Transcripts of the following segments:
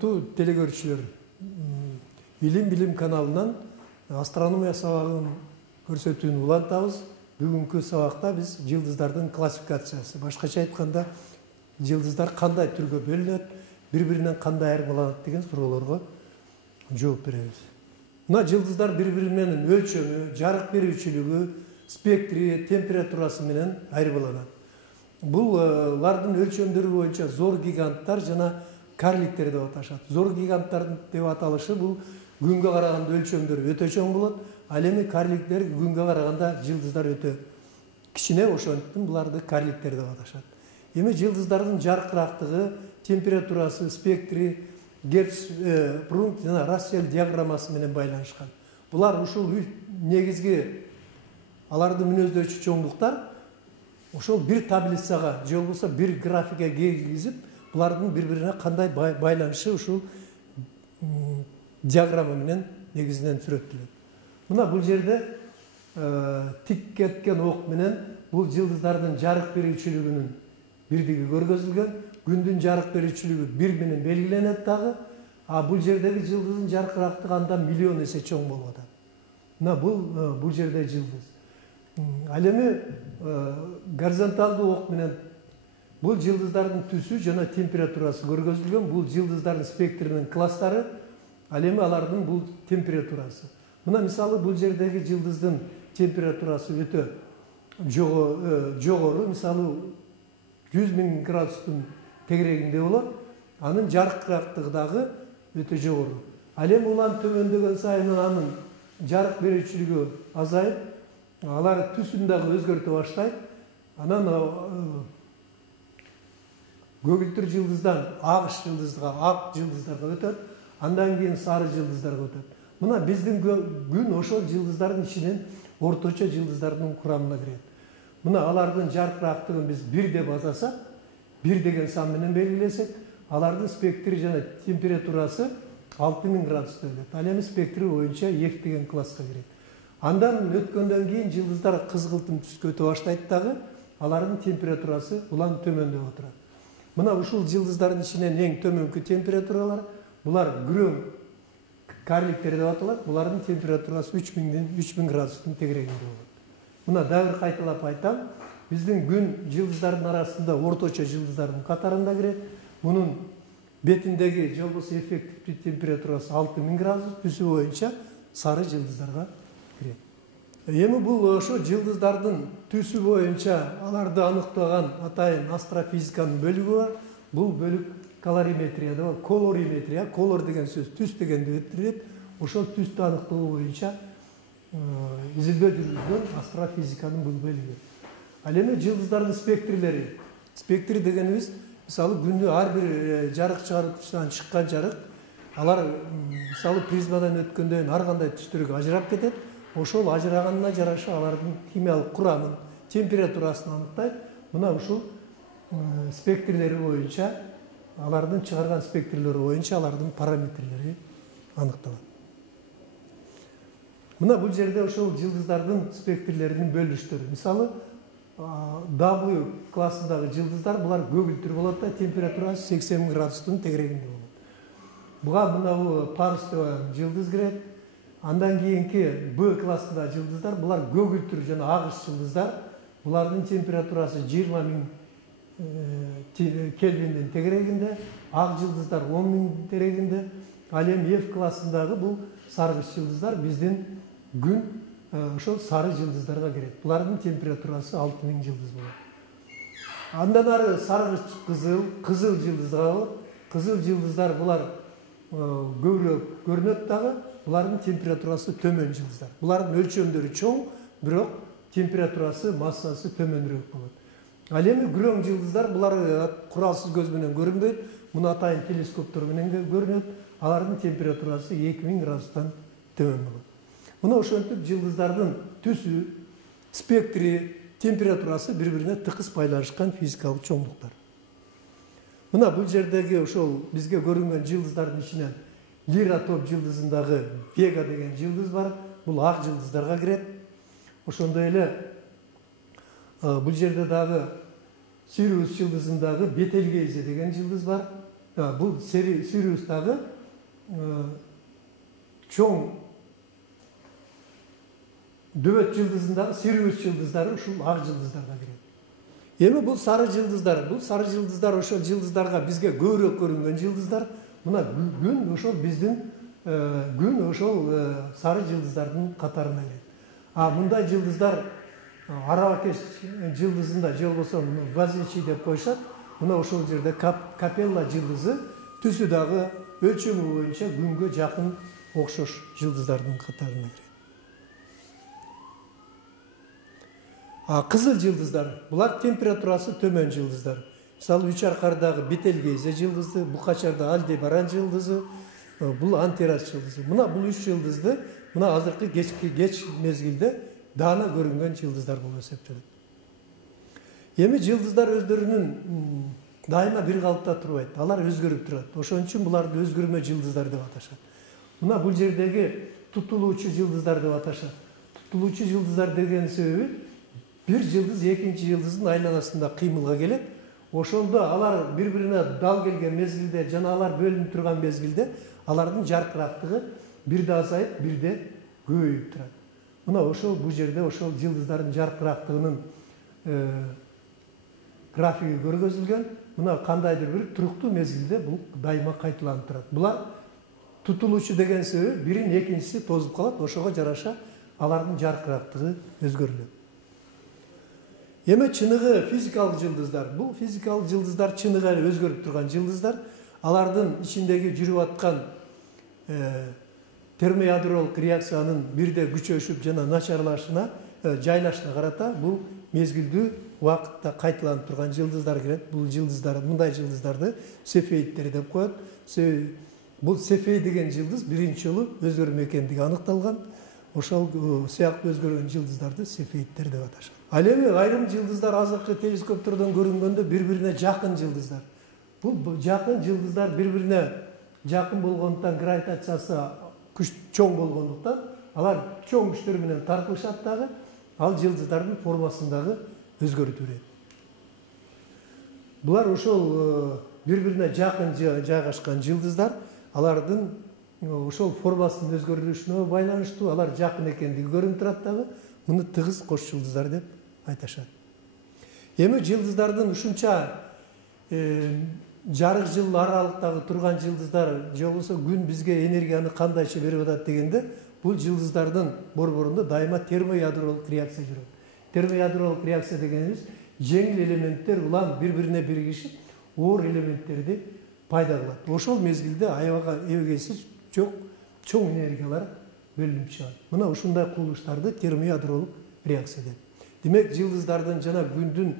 урматтуу телекөрүүчүлөр, Билим каналынан астрономия сабагын көрсөтүүнү улантабыз. Бүгүнкү сабакта биз жылдыздардын классификациясы, башкача айтканда, жылдыздар кандай түргө бөлүнөт, бири-биринен кандай айырмаланат деген суроолорго жооп беребиз. Мына жылдыздар бири-бири менен өлчөмү, жарык берүүчүлүгү, спектри, температурасы менен айырмаланат. Булардын өлчөмдөрү боюнча зор гиганттар жана карликтер деп аташат. Зор гиганттар деп аталышы бул күнгө караганда өлчөмдөрү өтө чоң болот. Ал эми карликтер күнгө караганда жылдыздар өтө кичине, ошондуктан буларды карликтер деп аташат. Эми жылдыздардын жаркырактыгы, температурасы, спектри, Герц, Прунт жана Рассел диаграммасы менен байланышкан. Булар ушул негизги алардын мүнөздөчү чоңдуктар ошол бир таблицага же болбосо бир графикке киргизип, булардын бири-бирине кандай байланышы ушул диаграмма менен негизинен сүрөттөлөт. Мына бул жерде тик кеткен ок менен бул жылдыздардын жарык берүүчүлүгүнүн бирдиги көргөзүлгөн. Күндүн жарык берүүчүлүгү 1 менен белгиленет дагы. А бул жердеги жылдыздын жаркырактыгы андан миллион эсе чоң болуп атат. Мына бул жерде жылдыз. Ал эми горизонталдуу ок менен бул жылдыздардын түсү жана температурасы көргөзүлгөн. Бул жылдыздардын спектринин класстары, ал эми алардын бул температурасы. Мына мисалы бул жердеги жылдыздын температурасы өтө жогору, мисалы 100.000 градустун тегерегинде болот. Анын жаркырактыгы дагы өтө жогору. Ал эми улам төмөндөгөн сайын анын жарык берүүчүлүгү азайып, алар түсүн дагы өзгөртө баштайт. Анан көгүлтүр жылдыздан ак жылдыздарга өтөт, андан кийин сары жылдыздарга өтөт. Мына биздин күн ошол жылдыздардын ичинен орточо жылдыздардын курамына кирет. Мына алардын жаркырактыгын биз 1 деп атасак, 1 деген сан менен белгилесек, алардын спектри жана температурасы 6000 градус болот. Ал эми спектри боюнча 2 деген класска кирет. Андан өткөндөн кийин жылдыздар кызгылтым түскө өтө баштайт дагы, алардын температурасы улам төмөндөп отурат. Мына ушул жылдыздардын ичинен эң төмөнкү температуралар, булар күрөң карликтер деп аталат. Булардын температурасы 3000 градустун тегерегинде болот. Мына дагы кайталап айтам, биздин күн жылдыздардын арасында орточо жылдыздардын катарында кирет. Мунун бетиндеги же болбосо эффективдүү температурасы 6000 градус, түсү боюнча сары жылдыздарга кирет. Эми бул ошо жылдыздардын түсү боюнча аларды аныктаган атайын астрофизиканын бөлүгү бар. Бул бөлүк колориметрия деп, колориметрия, колор деген сөз түс дегенди билдирет. Ошол түстү аныктоо боюнча изилдөө жүргүзгөн астрофизиканын бул бөлүгү. Ал эми жылдыздардын спектрилери. Спектри дегенибиз, мисалы күндү ар бир жарык чыгаруучудан чыккан жарык, алар мисалы призмадан өткөндөн ар кандай түстөргө ажырап кетет. Ошол ажыраганына жараша алардын химиялык курамын, температурасын аныктайт. Мына ушул спектрилери боюнча, алардын чыгарган спектрилери боюнча алардын параметрлери аныкталат. Мына бул жерде ошол жылдыздардын спектрилеринин бөлүнүштөрү. Мисалы W классындагы жылдыздар булар көгүлтүр болот да, температурасы 80 градустун тегерегинде болот. Буга мына Парус деп жылдыз кирет. Андан кийинки B классындагы жылдыздар, булар көгүлтүр жана агыш жылдыздар. Булардын температурасы 20.000 Кельвиндин тегерегинде, ак жылдыздар 10.000 тегерегинде. Ал эми F классындагы бул саргыч жылдыздар, биздин күн ошол сары жылдыздарга кирет. Булардын температурасы 6000 жылдыз болот. Андан ары саргыч кызыл жылдыздар болот. Кызыл жылдыздар булар көбүрөөк көрүнөт дагы, булардын температурасы төмөн жылдыздар. Булардын өлчөмдөрү чоң, бирок температурасы, массасы төмөнүрөөк болот. Ал эми күрөң жылдыздар, булар куралсыз көз менен көрүнбөйт. Муну атайын телескоптор менен көрүнөт. Алардын температурасы 2000 градустан төмөн болот. Мына ошентип жылдыздардын түсү, спектри, температурасы бири-бирине тыкыз байланышкан физикалык чоңдуктар. Мына бул жердеги ошол бизге көрүнгөн жылдыздардын ичинен Лира топ жылдызындагы Вега деген жылдыз бар. Бул ак жылдыздарга кирет. Ошондой эле бул жерде дагы Сириус жылдызындагы Бетельгейзе деген жылдыз бар. Бул Сириустагы чоң дөбөт жылдызындагы Сириус жылдыздары ушул ак жылдыздарга кирет. Эми бул сары жылдыздар ошол жылдыздарга бизге көбүрөөк көрүнгөн жылдыздар. Мына күн ошол биздин күн ошол сары жылдыздардын катарына кирет. Мындай жылдыздар Арабакеш жылдызында же болбосо Вазичи деп коюшат. Мына ошол жерде Капелла жылдызы түсү дагы өлчөмү боюнча күнгө жакын окшош жылдыздардын катарына кирет. Кызыл жылдыздар, булар температурасы төмөн жылдыздар. Мисалы Үч-Аркардагы Бетелгейзе жылдызы, Букачарда Альдебаран жылдызы, бул Антирас жылдызы. Мына бул үч жылдызды мына азыркы кеч мезгилде даана көрүнгөн жылдыздар болуп эсептелет. Эми жылдыздар өздөрүнүн дайыма бир калыпта турбайт. Алар өзгөрүп турат. Ошон үчүн буларды өзгөрмө жылдыздар деп аташат. Мына бул жердеги тутулуучу жылдыздар деп аташат. Тутулуучу жылдыздар деген себеби бир жылдыз экинчи жылдыздын айланасында кыймылга келет. Ошолдо алар бири-бирине дал келген мезгилде жана алар бөлүнүп турган мезгилде алардын жаркырактыгы бирде азайып, бирде көбөйүп турат. Мына ошол бул жерде ошол жылдыздардын жаркырактыгынын графиги көргөзүлгөн. Мына кандайдыр бир туруктуу мезгилде бул дайыма кайталанып турат. Булар тутулуучу деген себеби бирин экинчиси тозуп калат, ошого жараша алардын жаркырактыгы өзгөрүлөт. Эми чыныгы физикалык жылдыздар. Бул физикалык жылдыздар чыныгы өзгөрүп турган жылдыздар. Алардын ичиндеги жүрүп аткан термоядролук реакциянын бирде күчөшүп жана начарлашына, жайлашына карата бул мезгилдүү убакытта кайталанып турган жылдыздар кирет. Бул жылдыздар, мындай жылдыздарды Сефеидтер деп коет. Бул Сефей деген жылдыз биринчи жолу өзгөрмө экендиги аныкталган. Ошол сыяктуу өзгөргөн жылдыздарды Сефеидтер деп аташат. Ал эми айрым жылдыздар азыркы телескоптордон көрүнгөндө бири-бирине жакын жылдыздар. Бул жакын жылдыздар бири-бирине жакын болгондуктан гравитациясы күч чоң болгондуктан алар чоң күчтөр менен тартылышат дагы, ал жылдыздардын формасын дагы өзгөртүп берет. Булар ошол бири-бирине жакын жайгашкан жылдыздар, алардын ошол формасынын өзгөрүлүшүнө байланыштуу, алар жакын экендиги көрүнүп турат дагы, муну тыгыз кош жылдыздар деп айтышат. Эми жылдыздардын ушунча жарык жыл аралыктагы турган жылдыздар же болбосо күн бизге энергияны кандайча берип атат дегенде, бул жылдыздардын борборунда дайыма термоядролук реакция жүрөт. Термоядролук реакция дегенибиз жеңил элементтер улам бири-бирине биригишип, оор элементтерди пайда кылат. Ошол мезгилде аябага эбегейсиз чоң энергиялар бөлүнүп чыгат. Мына ушундай кубулуштарды термоядролук реакция дейт. Демек, жылдыздардын жана күндүн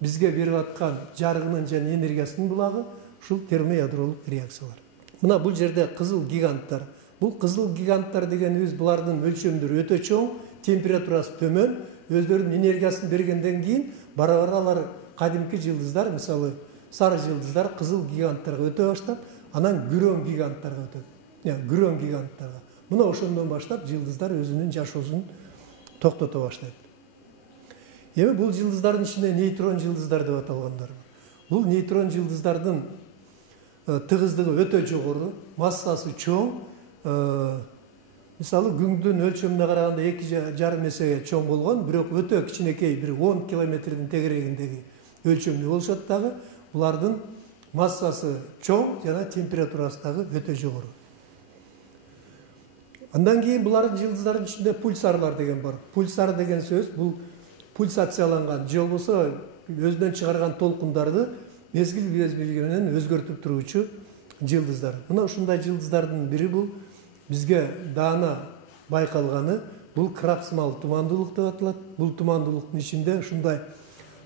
бизге берип аткан жарыгынын жана энергиясынын булагы ушул термоядролук реакциялар. Мына бул жерде кызыл гиганттар. Бул кызыл гиганттар дегенибиз булардын өлчөмдөрү өтө чоң, температурасы төмөн, өздөрүнүн энергиясын бергенден кийин бара-бара алар кадимки жылдыздар, мисалы сары жылдыздар кызыл гиганттарга өтө баштап, анан күрөң гиганттарга өтөт. Күрөң гиганттарга. Мына ошондон баштап жылдыздар өзүнүн жашоосун токтото баштайт. Эми бул жылдыздардын ичинде нейтрон жылдыздар деп аталгандар. Бул нейтрон жылдыздардын тыгыздыгы өтө жогору, массасы чоң. Мисалы күндүн өлчөмүнө караганда 2,5 эсеге чоң болгон, бирок өтө кичинекей, бир 10 километрдин тегерегиндеги өлчөмдө болушат дагы. Булардын массасы чоң жана температурасы дагы өтө жогору. Андан кийин булардын жылдыздардын ичинде пульсарлар деген бар. Пульсар деген сөз бул пульсацияланган же болбосо өзүнөн чыгарган толкундарды мезгил менен өзгөртүп туруучу жылдыздар. Мына ушундай жылдыздардын бири бул бизге даана байкалганы, бул краб сымал тумандуулук деп аталат. Бул тумандуулуктун ичинде ушундай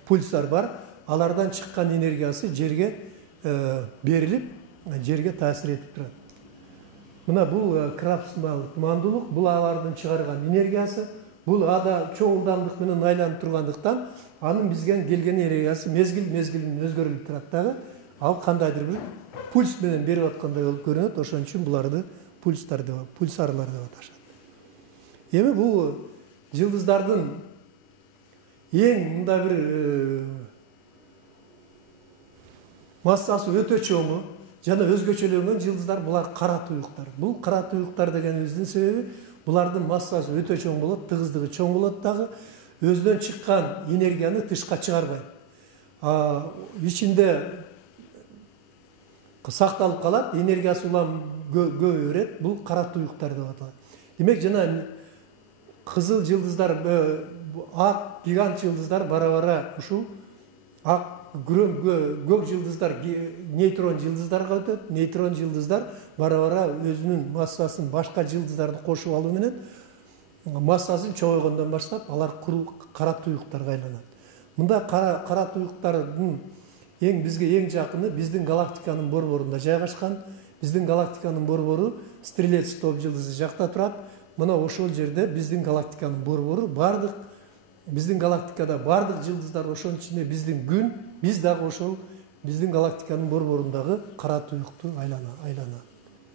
пульсар бар. Алардан чыккан энергиясы жерге берилип, жерге таасир этип турат. Мына бул краб сымал тумандуулук, бул алардын чыгарган энергиясы. Бул ада чоң ылдамдык менен айланып тургандыктан, анын бизге келген энергиясы мезгил менен өзгөрүлүп турат дагы. Ал кандайдыр бир пульс менен берип аткандай болуп көрүнөт. Ошон үчүн буларды пульсарлар деп аташат. Эми бул жылдыздардын эң мындай бир массасы өтө чоңу, жана өзгөчөлөнгөн жылдыздар булар кара туюктар. Бул кара туюктар дегенибиздин себеби булардын массасы өтө чоң болот, тыгыздыгы чоң болот дагы, өзүнөн чыккан энергияны тышка чыгарбайт. Ичинде сакталып калат, энергиясы улам көбөйөт. Бул кара туюктар деп аталат. Демек жана кызыл жылдыздар, ак гигант жылдыздар бара-бара ушул ак көк жылдыздар нейтрон жылдыздарга өтөт. Нейтрон жылдыздар бара-бара өзүнүн массасын башка жылдыздарды кошуп алуу менен массасын чоңойгондон баштап алар кара туюктарга айланат. Мында кара туюктардын бизге эң жакыны биздин галактиканын борборунда жайгашкан. Биздин галактиканын борбору Стрелец топ жылдызы жакта турат. Мына ошол жерде биздин галактиканын борбору бардык, биздин галактикада бардык жылдыздар ошонун ичинде биздин күн, биз дагы ошол биздин галактиканын борборундагы кара туюкту айлана.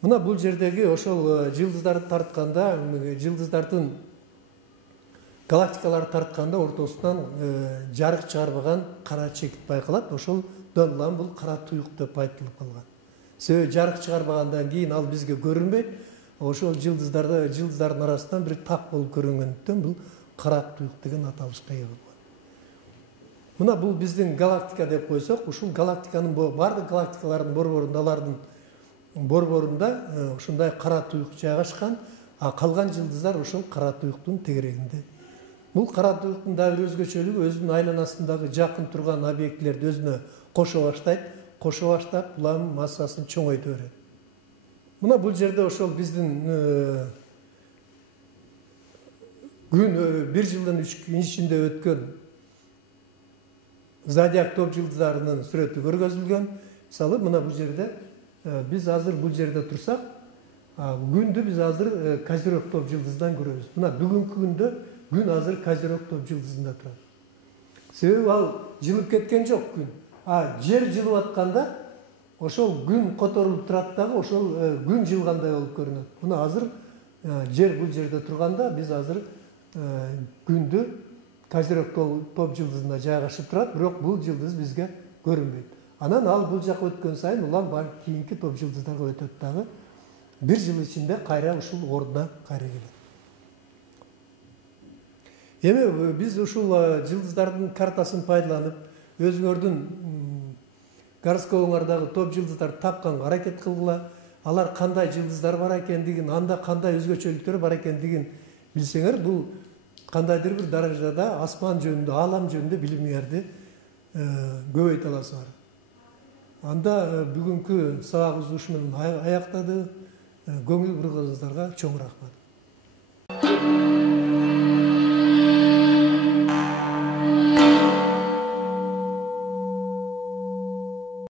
Мына бул жердеги ошол жылдыздарды тартканда, жылдыздардын галактикаларды тартканда ортосунан жарык чыгарбаган кара чекит байкалат. Ошолдон улам бул кара туюк деп айтылып калган. Себеби жарык чыгарбагандан кийин ал бизге көрүнбөйт. Ошол жылдыздардын арасынан бир так болуп көрүнгөндүктөн бул кара туюк деген аталышка ээ болгон. Мына бул биздин галактика деп койсок, ушул галактиканын бардык галактикалардын борборунда, алардын борборунда ушундай кара туюк жайгашкан, а калган жылдыздар ошол кара туюктун тегерегинде. Бул кара туюктун дагы бир өзгөчөлүгү өзүнүн айланасындагы жакын турган объектилерди өзүнө кошо баштайт. Кошо баштап улам массасын чоңойто берет. Мына бул жерде ошол биздин күн бир жылдын ичинде өткөн зодиак топ жылдыздарынын сүрөтү көргөзүлгөн. Мисалы мына бул жерде биз азыр бул жерде турсак, күндү биз азыр Козерог топ жылдызынан көрөбүз. Мына бүгүнкү күндө күн азыр Козерог топ жылдызында турат. Себеби ал жылып кеткен жок күн. Жер жылып атканда ошол күн которулуп турат дагы, ошол күн жылгандай болуп көрүнөт. Мына азыр жер бул жерде турганда биз азыр күндү Козерог топ жылдызында жайгашып турат, бирок бул жылдыз бизге көрүнбөйт. Анан ал бул жака өткөн сайын улам кийинки топ жылдыздарга өтөт дагы. Бир жыл ичинде кайра ушул ордуна кайра келет. Эми биз ушул жылдыздардын картасын пайдаланып, өзүңөрдүн гороскобуңардагы топ жылдыздарды тапканга аракет кылгыла. Алар кандай жылдыздар бар экендигин, анда кандай өзгөчөлүктөр бар экендигин билсеңер, бул кандайдыр бир даражада асман жөнүндө, аалам жөнүндө билимиңерди көбөйтө аласыңар. Анда бүгүнкү сабагыбызды ушу менен аяктады. Көңүл бурганыңыздарга чоң рахмат.